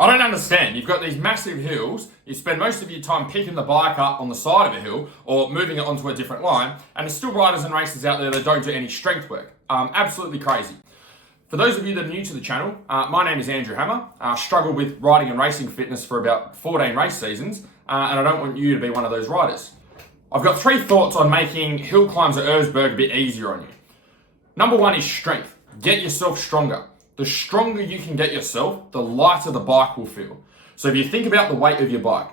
I don't understand. You've got these massive hills, you spend most of your time picking the bike up on the side of a hill or moving it onto a different line, and there's still riders and racers out there that don't do any strength work. Absolutely crazy. For those of you that are new to the channel, my name is Andrew Hammer. I struggled with riding and racing fitness for about 14 race seasons, and I don't want you to be one of those riders. I've got 3 thoughts on making hill climbs at ERZBERG a bit easier on you. Number 1 is strength. Get yourself stronger. The stronger you can get yourself, the lighter the bike will feel. So if you think about the weight of your bike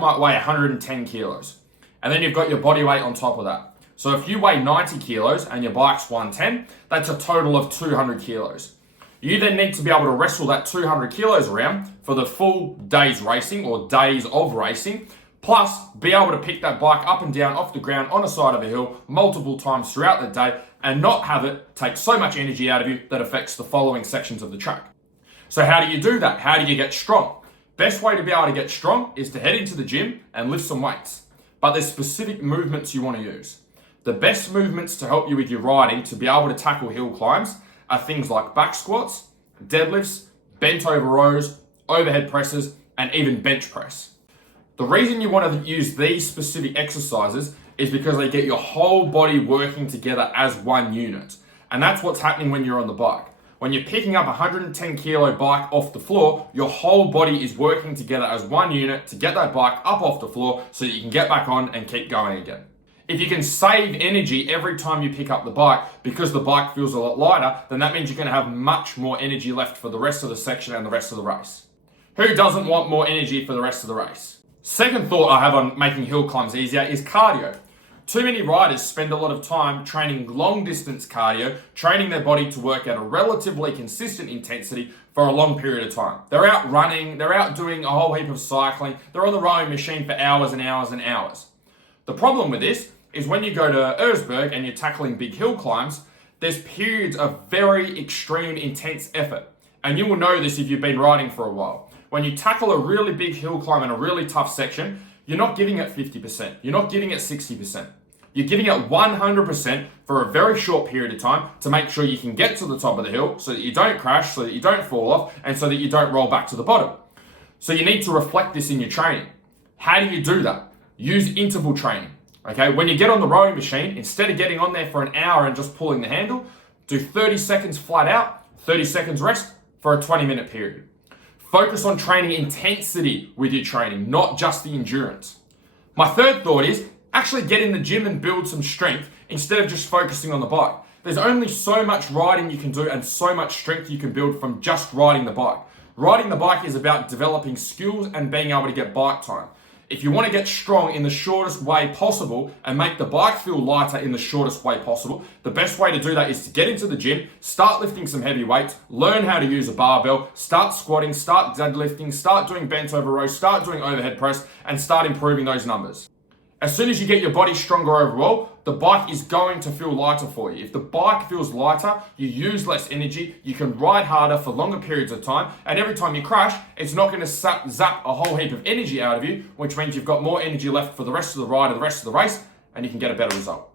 might weigh 110 kilos. And then you've got your body weight on top of that. So if you weigh 90 kilos and your bike's 110, that's a total of 200 kilos. You then need to be able to wrestle that 200 kilos around for the full day's racing or days of racing, plus be able to pick that bike up and down off the ground on the side of a hill multiple times throughout the day and not have it take so much energy out of you that affects the following sections of the track. So how do you do that? How do you get strong? Best way to be able to get strong is to head into the gym and lift some weights. But there's specific movements you want to use. The best movements to help you with your riding to be able to tackle hill climbs are things like back squats, deadlifts, bent over rows, overhead presses, and even bench press. The reason you want to use these specific exercises is because they get your whole body working together as one unit. And that's what's happening when you're on the bike. When you're picking up a 110 kilo bike off the floor, your whole body is working together as one unit to get that bike up off the floor so that you can get back on and keep going again. If you can save energy every time you pick up the bike because the bike feels a lot lighter, then that means you're going to have much more energy left for the rest of the section and the rest of the race. Who doesn't want more energy for the rest of the race? Second thought I have on making hill climbs easier is cardio. Too many riders spend a lot of time training long distance cardio, training their body to work at a relatively consistent intensity for a long period of time. They're out running, they're out doing a whole heap of cycling, they're on the rowing machine for hours and hours and hours. The problem with this is when you go to ERZBERG and you're tackling big hill climbs, there's periods of very extreme intense effort. And you will know this if you've been riding for a while. When you tackle a really big hill climb in a really tough section, you're not giving it 50%, you're not giving it 60%. You're giving it 100% for a very short period of time to make sure you can get to the top of the hill so that you don't crash, so that you don't fall off, and so that you don't roll back to the bottom. So you need to reflect this in your training. How do you do that? Use interval training. Okay, when you get on the rowing machine, instead of getting on there for an hour and just pulling the handle, do 30 seconds flat out, 30 seconds rest for a 20-minute period. Focus on training intensity with your training, not just the endurance. My third thought is actually get in the gym and build some strength instead of just focusing on the bike. There's only so much riding you can do and so much strength you can build from just riding the bike. Riding the bike is about developing skills and being able to get bike time. If you want to get strong in the shortest way possible and make the bike feel lighter in the shortest way possible, the best way to do that is to get into the gym, start lifting some heavy weights, learn how to use a barbell, start squatting, start deadlifting, start doing bent over rows, start doing overhead press, and start improving those numbers. As soon as you get your body stronger overall, the bike is going to feel lighter for you. If the bike feels lighter, you use less energy, you can ride harder for longer periods of time, and every time you crash, it's not going to zap a whole heap of energy out of you, which means you've got more energy left for the rest of the ride or the rest of the race, and you can get a better result.